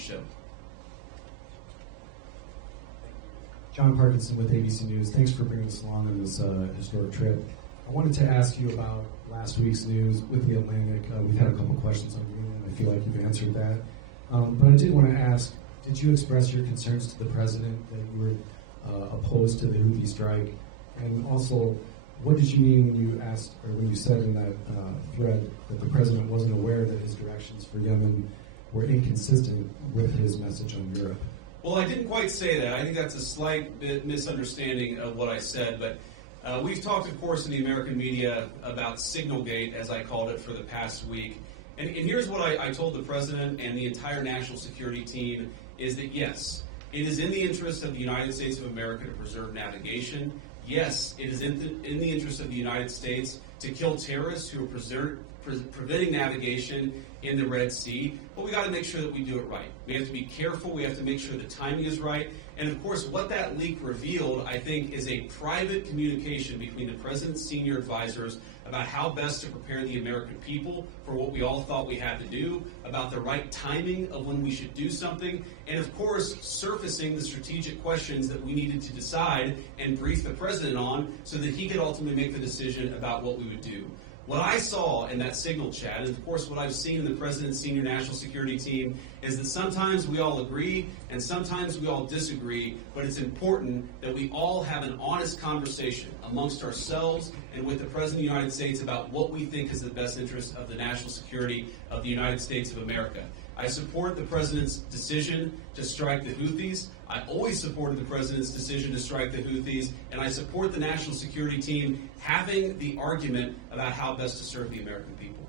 show. John Parkinson with ABC News. Thanks for bringing us along on this historic trip. I wanted to ask you about last week's news with the Atlantic. We've had a couple questions on Greenland. I feel like you've answered that. But I did want to ask, did you express your concerns to the president that you were opposed to the Houthi strike? And also, what did you mean when you asked, or when you said in that thread that the president wasn't aware that his directions for Yemen were inconsistent with his message on Europe? Well, I didn't quite say that. I think that's a slight bit misunderstanding of what I said, but we've talked, of course, in the American media about Signalgate, as I called it, for the past week. And here's what I told the president and the entire national security team, is that yes, it is in the interest of the United States of America to preserve navigation. Yes, it is in the interest of the United States to kill terrorists who are preventing navigation in the Red Sea, but we got to make sure that we do it right. We have to be careful. We have to make sure the timing is right. And of course, what that leak revealed, I think, is a private communication between the president's senior advisors about how best to prepare the American people for what we all thought we had to do, about the right timing of when we should do something, and of course, surfacing the strategic questions that we needed to decide and brief the president on so that he could ultimately make the decision about what we would do. What I saw in that signal chat, and of course what I've seen in the president's senior national security team, is that sometimes we all agree and sometimes we all disagree, but it's important that we all have an honest conversation amongst ourselves and with the President of the United States about what we think is the best interest of the national security of the United States of America. I support the president's decision to strike the Houthis. I always supported the president's decision to strike the Houthis, and I support the national security team having the argument about how best to serve the American people.